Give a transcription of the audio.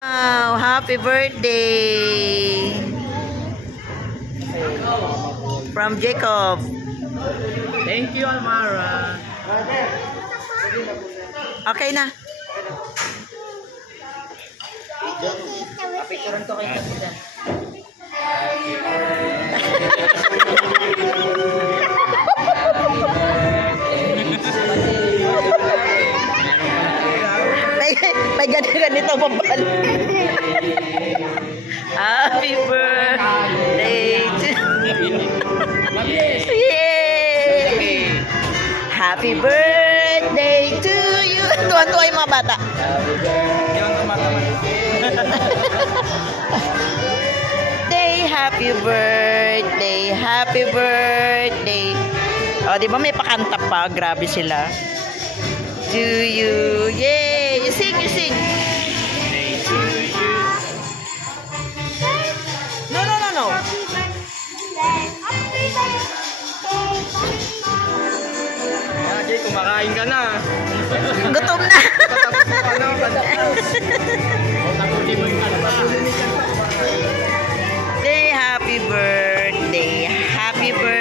Wow, happy birthday from Jacob. Thank you, Almara. Okay na. Picturean to kay Kapita. May ganito babal. Happy birthday to Yay! Happy birthday to you. Tuwan-tuwa yung mga bata. Happy birthday, happy birthday. O, di ba may pakanta pa? Grabe sila. To you. Yay! You sing, you sing. No, no, no, no. Jay, kumakain ka na. Gutom na. Happy birthday. Happy birthday.